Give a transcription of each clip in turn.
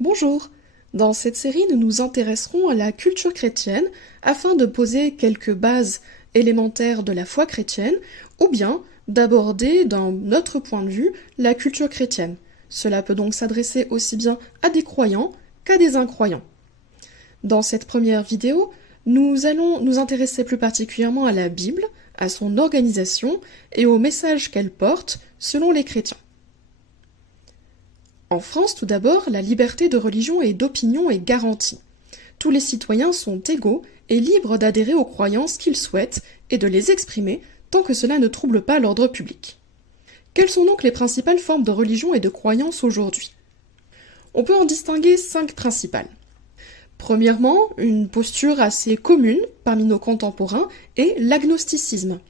Bonjour! Dans cette série, nous nous intéresserons à la culture chrétienne afin de poser quelques bases élémentaires de la foi chrétienne ou bien d'aborder d'un autre point de vue la culture chrétienne. Cela peut donc s'adresser aussi bien à des croyants qu'à des incroyants. Dans cette première vidéo, nous allons nous intéresser plus particulièrement à la Bible, à son organisation et au message qu'elle porte selon les chrétiens. En France, tout d'abord, la liberté de religion et d'opinion est garantie. Tous les citoyens sont égaux et libres d'adhérer aux croyances qu'ils souhaitent et de les exprimer tant que cela ne trouble pas l'ordre public. Quelles sont donc les principales formes de religion et de croyance aujourd'hui? On peut en distinguer 5 principales. Premièrement, une posture assez commune parmi nos contemporains est l'agnosticisme,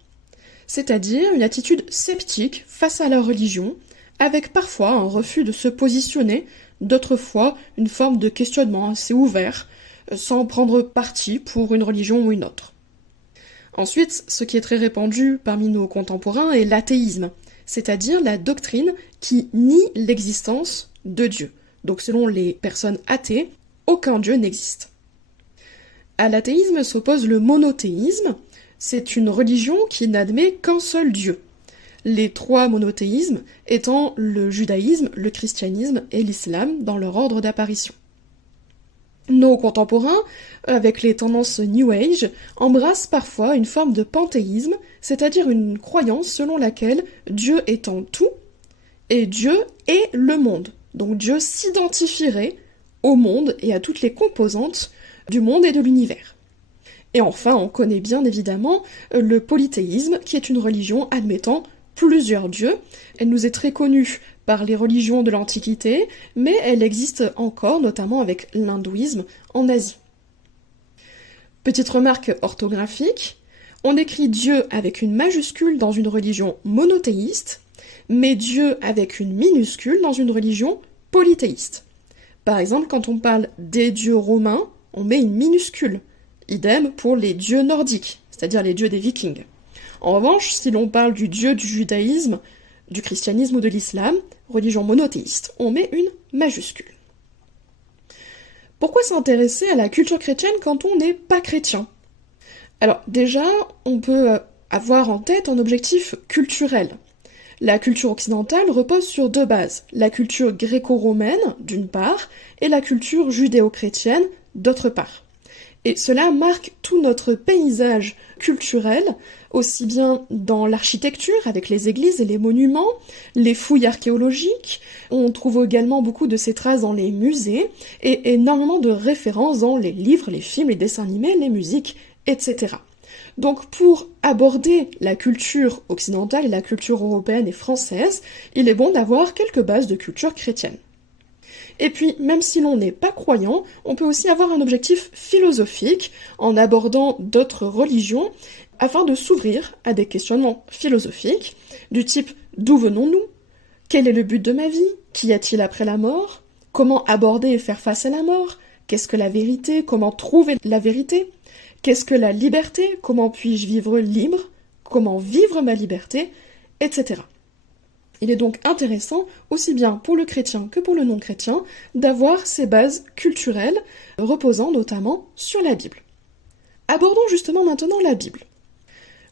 c'est-à-dire une attitude sceptique face à la religion, avec parfois un refus de se positionner, d'autres fois une forme de questionnement assez ouvert, sans prendre parti pour une religion ou une autre. Ensuite, ce qui est très répandu parmi nos contemporains est l'athéisme, c'est-à-dire la doctrine qui nie l'existence de Dieu. Donc selon les personnes athées, aucun Dieu n'existe. À l'athéisme s'oppose le monothéisme, c'est une religion qui n'admet qu'un seul Dieu. Les 3 monothéismes étant le judaïsme, le christianisme et l'islam dans leur ordre d'apparition. Nos contemporains, avec les tendances New Age, embrassent parfois une forme de panthéisme, c'est-à-dire une croyance selon laquelle Dieu est en tout et Dieu est le monde. Donc Dieu s'identifierait au monde et à toutes les composantes du monde et de l'univers. Et enfin, on connaît bien évidemment le polythéisme, qui est une religion admettant plusieurs dieux. Elle nous est très connue par les religions de l'Antiquité, mais elle existe encore, notamment avec l'hindouisme en Asie. Petite remarque orthographique, on écrit Dieu avec une majuscule dans une religion monothéiste, mais Dieu avec une minuscule dans une religion polythéiste. Par exemple, quand on parle des dieux romains, on met une minuscule. Idem pour les dieux nordiques, c'est-à-dire les dieux des Vikings. En revanche, si l'on parle du dieu du judaïsme, du christianisme ou de l'islam, religion monothéiste, on met une majuscule. Pourquoi s'intéresser à la culture chrétienne quand on n'est pas chrétien? Alors déjà, on peut avoir en tête un objectif culturel. La culture occidentale repose sur 2 bases, la culture gréco-romaine d'une part, et la culture judéo-chrétienne d'autre part. Et cela marque tout notre paysage culturel, aussi bien dans l'architecture, avec les églises et les monuments, les fouilles archéologiques, on trouve également beaucoup de ces traces dans les musées, et énormément de références dans les livres, les films, les dessins animés, les musiques, etc. Donc pour aborder la culture occidentale et la culture européenne et française, il est bon d'avoir quelques bases de culture chrétienne. Et puis, même si l'on n'est pas croyant, on peut aussi avoir un objectif philosophique en abordant d'autres religions afin de s'ouvrir à des questionnements philosophiques du type d'où venons-nous? Quel est le but de ma vie? Qu'y a-t-il après la mort? Comment aborder et faire face à la mort? Qu'est-ce que la vérité? Comment trouver la vérité? Qu'est-ce que la liberté? Comment puis-je vivre libre? Comment vivre ma liberté? Etc. Il est donc intéressant, aussi bien pour le chrétien que pour le non-chrétien, d'avoir ces bases culturelles reposant notamment sur la Bible. Abordons justement maintenant la Bible.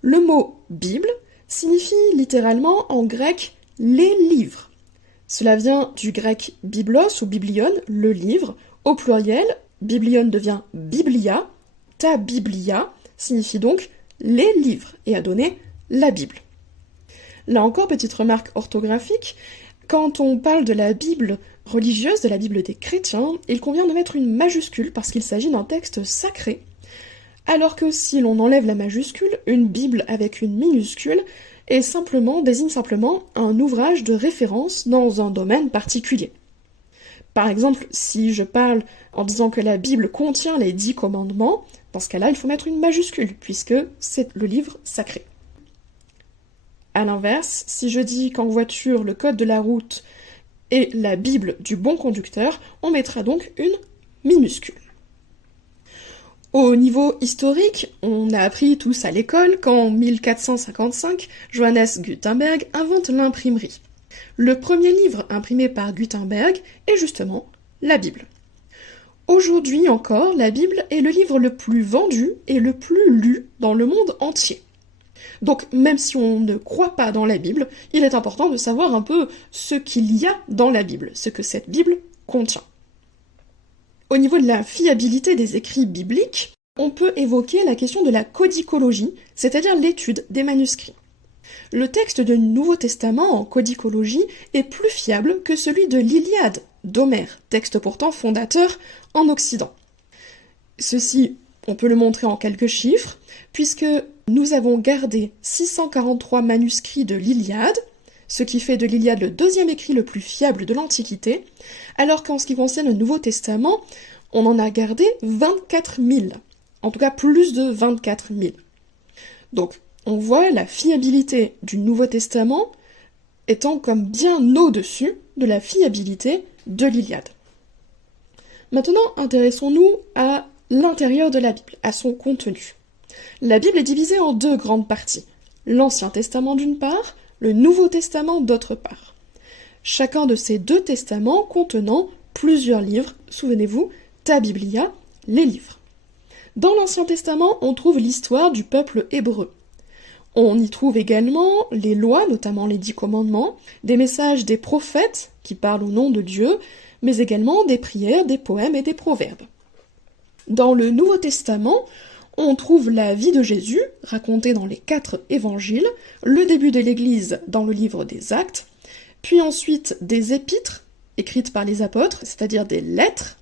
Le mot « Bible » signifie littéralement en grec « les livres ». Cela vient du grec « biblos » ou « biblion », le livre, au pluriel, biblion devient « biblia », ta biblia signifie donc « les livres » et a donné « la Bible ». Là encore, petite remarque orthographique, quand on parle de la Bible religieuse, de la Bible des chrétiens, il convient de mettre une majuscule parce qu'il s'agit d'un texte sacré, alors que si l'on enlève la majuscule, une Bible avec une minuscule désigne simplement un ouvrage de référence dans un domaine particulier. Par exemple, si je parle en disant que la Bible contient les 10 commandements, dans ce cas-là, il faut mettre une majuscule, puisque c'est le livre sacré. A l'inverse, si je dis qu'en voiture, le code de la route est la Bible du bon conducteur, on mettra donc une minuscule. Au niveau historique, on a appris tous à l'école qu'en 1455, Johannes Gutenberg invente l'imprimerie. Le premier livre imprimé par Gutenberg est justement la Bible. Aujourd'hui encore, la Bible est le livre le plus vendu et le plus lu dans le monde entier. Donc même si on ne croit pas dans la Bible, il est important de savoir un peu ce qu'il y a dans la Bible, ce que cette Bible contient. Au niveau de la fiabilité des écrits bibliques, on peut évoquer la question de la codicologie, c'est-à-dire l'étude des manuscrits. Le texte du Nouveau Testament en codicologie est plus fiable que celui de l'Iliade d'Homère, texte pourtant fondateur en Occident. Ceci, on peut le montrer en quelques chiffres, puisque nous avons gardé 643 manuscrits de l'Iliade, ce qui fait de l'Iliade le deuxième écrit le plus fiable de l'Antiquité, alors qu'en ce qui concerne le Nouveau Testament, on en a gardé 24 000, en tout cas plus de 24 000. Donc, on voit la fiabilité du Nouveau Testament étant comme bien au-dessus de la fiabilité de l'Iliade. Maintenant, intéressons-nous à l'intérieur de la Bible, à son contenu. La Bible est divisée en deux grandes parties, l'Ancien Testament d'une part, le Nouveau Testament d'autre part. Chacun de ces deux testaments contenant plusieurs livres, souvenez-vous, ta Biblia, les livres. Dans l'Ancien Testament, on trouve l'histoire du peuple hébreu. On y trouve également les lois, notamment les 10 commandements, des messages des prophètes qui parlent au nom de Dieu, mais également des prières, des poèmes et des proverbes. Dans le Nouveau Testament, on trouve la vie de Jésus, racontée dans les 4 évangiles, le début de l'Église dans le livre des Actes, puis ensuite des épîtres, écrites par les apôtres, c'est-à-dire des lettres,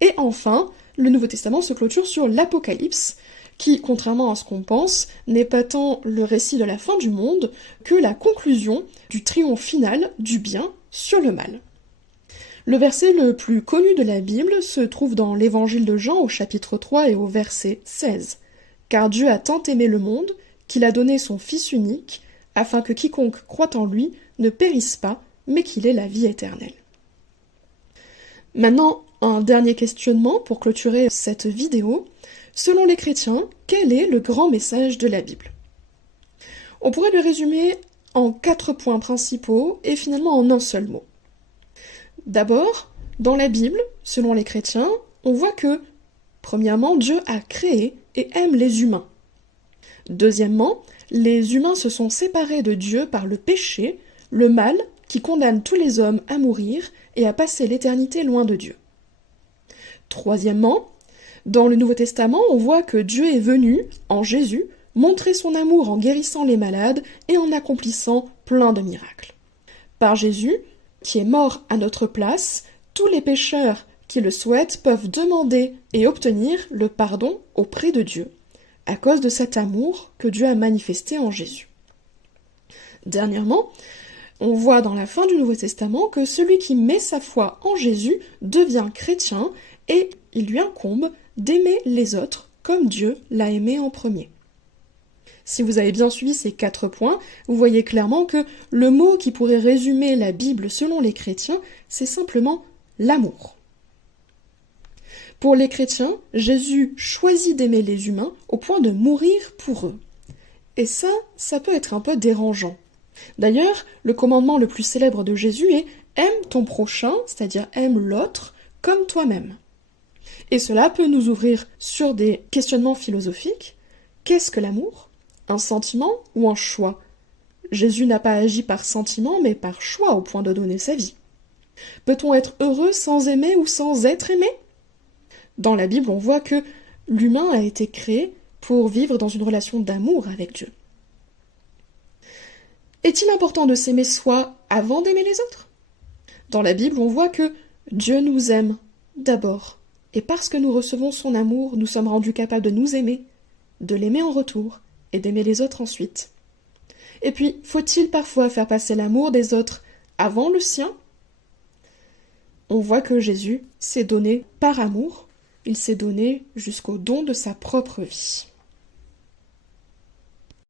et enfin, le Nouveau Testament se clôture sur l'Apocalypse, qui, contrairement à ce qu'on pense, n'est pas tant le récit de la fin du monde que la conclusion du triomphe final du bien sur le mal. Le verset le plus connu de la Bible se trouve dans l'Évangile de Jean au chapitre 3 et au verset 16. « Car Dieu a tant aimé le monde qu'il a donné son Fils unique, afin que quiconque croit en lui ne périsse pas, mais qu'il ait la vie éternelle. » Maintenant, un dernier questionnement pour clôturer cette vidéo. Selon les chrétiens, quel est le grand message de la Bible? On pourrait le résumer en 4 points principaux et finalement en un seul mot. D'abord, dans la Bible, selon les chrétiens, on voit que, premièrement, Dieu a créé et aime les humains. Deuxièmement, les humains se sont séparés de Dieu par le péché, le mal qui condamne tous les hommes à mourir et à passer l'éternité loin de Dieu. Troisièmement, dans le Nouveau Testament, on voit que Dieu est venu, en Jésus, montrer son amour en guérissant les malades et en accomplissant plein de miracles. Par Jésus, qui est mort à notre place, tous les pécheurs qui le souhaitent peuvent demander et obtenir le pardon auprès de Dieu, à cause de cet amour que Dieu a manifesté en Jésus. Dernièrement, on voit dans la fin du Nouveau Testament que celui qui met sa foi en Jésus devient chrétien et il lui incombe d'aimer les autres comme Dieu l'a aimé en premier. Si vous avez bien suivi ces 4 points, vous voyez clairement que le mot qui pourrait résumer la Bible selon les chrétiens, c'est simplement l'amour. Pour les chrétiens, Jésus choisit d'aimer les humains au point de mourir pour eux. Et ça peut être un peu dérangeant. D'ailleurs, le commandement le plus célèbre de Jésus est « aime ton prochain », c'est-à-dire aime l'autre, comme toi-même. Et cela peut nous ouvrir sur des questionnements philosophiques. Qu'est-ce que l'amour ? Un sentiment ou un choix ? Jésus n'a pas agi par sentiment, mais par choix au point de donner sa vie. Peut-on être heureux sans aimer ou sans être aimé ? Dans la Bible, on voit que l'humain a été créé pour vivre dans une relation d'amour avec Dieu. Est-il important de s'aimer soi avant d'aimer les autres ? Dans la Bible, on voit que Dieu nous aime d'abord. Et parce que nous recevons son amour, nous sommes rendus capables de nous aimer, de l'aimer en retour et d'aimer les autres ensuite. Et puis, faut-il parfois faire passer l'amour des autres avant le sien ? On voit que Jésus s'est donné par amour, il s'est donné jusqu'au don de sa propre vie.